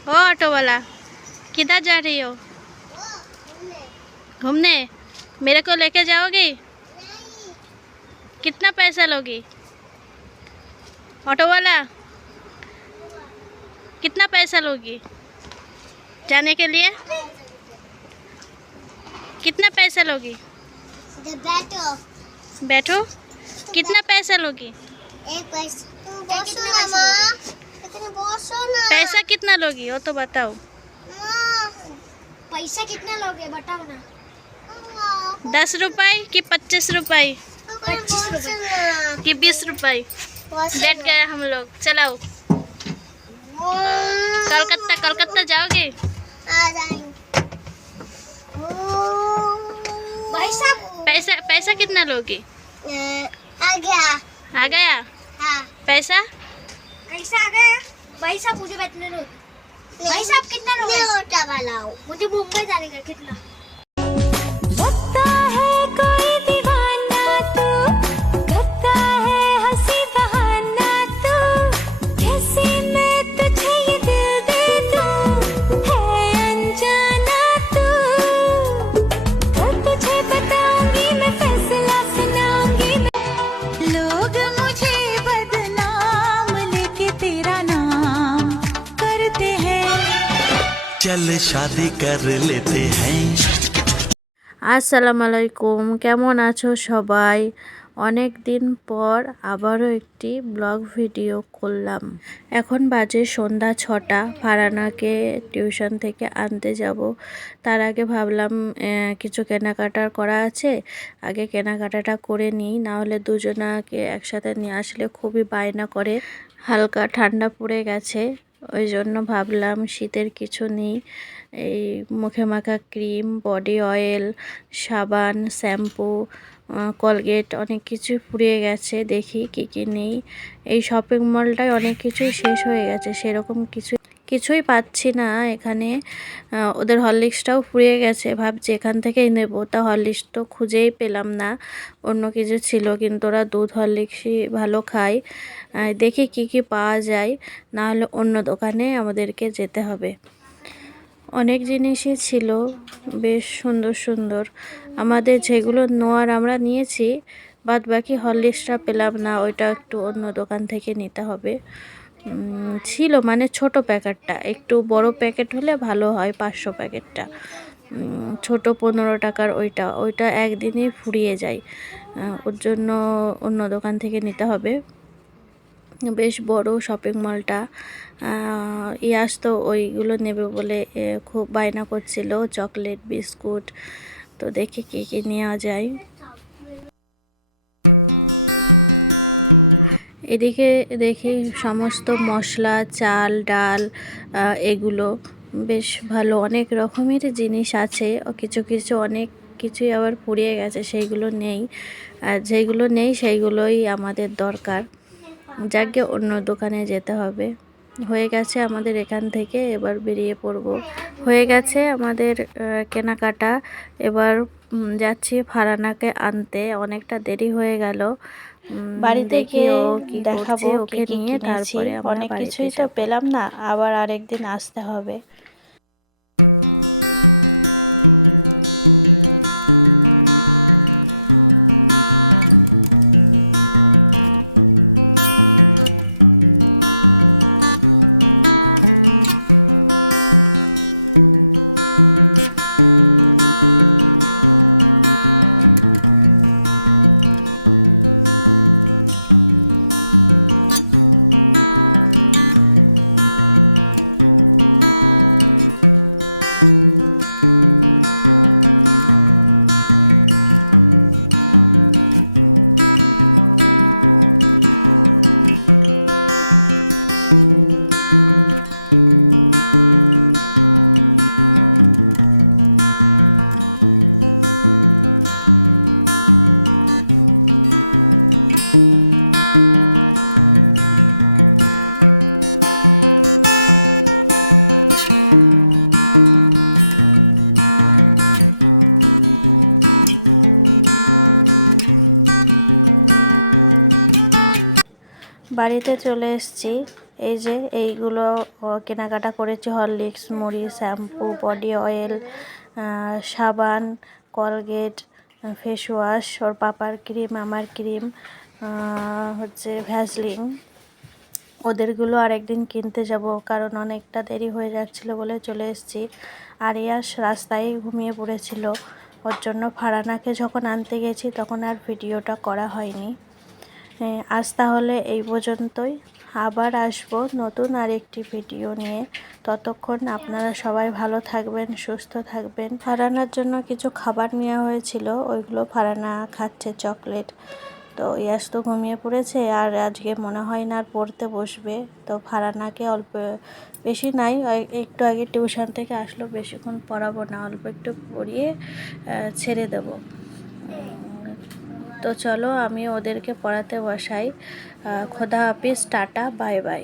ओ auto वाला, किधर जा रही हो? घूमने। मेरे को लेके जाओगी? कितना पैसा लोगी? ऑटो वाला, कितना पैसा लोगी जाने के लिए? कितना पैसा लोगी? बैठो। बैठो। कितना पैसा लोगी? एक पैसा पैसा कितना लोगी वो तो बताओ। पैसा कितना लोगे बताओ ना। 10 रुपए कि 25 रुपए 25 रुपए कि 20 रुपए? बैठ गए हम लोग, चलाओ। कलकत्ता कलकत्ता जाओगे? आ जाएंगे। भाई साहब पैसा कितना लोगी? आ गया। आ गया? हाँ। पैसा कैसा आ गया? भाई साहब मुझे बैठने दो। भाई साहब कितना लोगे? ऑटो वाला हूँ। मुझे मुंबई जाने का कितना? लगता है कोई दीवाना तू, करता है हंसी बहाना तू, कैसे मैं तुझे ये दिल दे दूं, है अनजाना तू, कल तुझे बताऊंगी मैं, फैसला सुनाऊंगी मैं। लोग मुझे बदनाम लेके तेरा नाम करते हैं, चल शादी कर लेते हैं। আসসালামু আলাইকুম, কেমন আছো সবাই? অনেক দিন পর আবারও একটি ব্লগ ভিডিও করলাম। এখন বাজে সন্ধ্যা 6টা। ফারানাকে টিউশন থেকে আনতে যাব। তার আগে ভাবলাম কিছু কেনাকাটা করা আছে, আগে কেনাকাটাটা করে নিই, না হলে দুজনাকে একসাথে নিয়ে আসলে খুবই বায়না করে। হালকা ঠান্ডা পড়ে গেছে, ওই জন্য ভাবলাম শীতের কিছু নিই। এই মুখে মাখা ক্রিম, বডি অয়েল, সাবান, শ্যাম্পু, কলগেট অনেক কিছু ফুরিয়ে গেছে। দেখি কি কি নেই। এই শপিং মলটায় অনেক কিছুই শেষ হয়ে গেছে, সেরকম কিছুই পাচ্ছি না এখানে। ওদের হরলিক্সটাও ফুরিয়ে গেছে, ভাবছি এখান থেকেই নেব। তা হরলিক্স তো খুঁজেই পেলাম না, অন্য কিছু ছিল, কিন্তু ওরা দুধ হরলিক্সই ভালো খায়। দেখি কি কি পাওয়া যায়, না হলে অন্য দোকানে আমাদেরকে যেতে হবে। অনেক জিনিসই ছিল বেশ সুন্দর সুন্দর, আমাদের যেগুলো নেওয়ার আমরা নিয়েছি, বাদ বাকি হরলিক্সটা পেলাম না, ওইটা একটু অন্য দোকান থেকে নিতে হবে। ছিল মানে ছোট প্যাকেটটা, একটু বড় প্যাকেট হলে ভালো হয়, 500 প্যাকেটটা। ছোট 15 টাকার ওইটা একদিনই ফুরিয়ে যায়, ওর জন্য অন্য দোকান থেকে নিতে হবে। বেশ বড় শপিং মলটা। ইয়াস তো ওইগুলো নেবে বলে খুব বায়না করছিল, চকলেট, বিস্কুট। তো দেখি কী কী নেওয়া যায়। এদিকে দেখি সমস্ত মশলা, চাল, ডাল, এগুলো বেশ ভালো, অনেক রকমের জিনিস আছে। কিছু কিছু অনেক কিছুই আবার ফুরিয়ে গেছে, সেইগুলো নেই। আর যেগুলো নেই সেইগুলোই আমাদের দরকার। যাকে অন্য দোকানে যেতে হবে। হয়ে গেছে আমাদের এখান থেকে, এবার বেরিয়ে পড়ব। হয়ে গেছে আমাদের কেনাকাটা, এবার যাচ্ছি ফারানাকে আনতে। অনেকটা দেরি হয়ে গেল। বাড়িতে গিয়ে দেখাবো ওকে নিয়ে, তারপরে অনেক কিছুই তো পেলাম না, আবার আরেকদিন আসতে হবে। বাড়িতে চলে এসেছি। এই যে এইগুলো কেনাকাটা করেছি, হরলিক্স, মুড়ি, শ্যাম্পু, বডি অয়েল, সাবান, কলগেট, ফেস ওয়াশ, ওর পাপার ক্রিম, আমার ক্রিম, হচ্ছে ভ্যাসলিন। ওদেরগুলো আরেকদিন কিনতে যাব, কারণ অনেকটা দেরি হয়ে যাচ্ছিলো বলে চলে এসেছি। আর ইয়াস রাস্তায় ঘুমিয়ে পড়েছিল, ওর জন্য ফারানাকে যখন আনতে গেছি তখন আর ভিডিওটা করা হয়নি। আজ তাহলে এই পর্যন্তই, আবার আসবো নতুন আরেকটি ভিডিও নিয়ে। ততক্ষণ আপনারা সবাই ভালো থাকবেন, সুস্থ থাকবেন। ফারানার জন্য কিছু খাবার নেওয়া হয়েছিল, ওইগুলো ফারানা খাচ্ছে, চকলেট। তো ইয়াস তো ঘুমিয়ে পড়েছে, আর আজকে মনে হয় না আর পড়তে বসবে। তো ফারানাকে অল্প, বেশি নাই, একটু আগে টিউশন থেকে আসলো, বেশিক্ষণ পড়াবো না, অল্প একটু পড়িয়ে ছেড়ে দেবো। তো চলো আমি ওদেরকে পড়াতে বসাই। খোদা হাফিজ, টাটা, বাই বাই।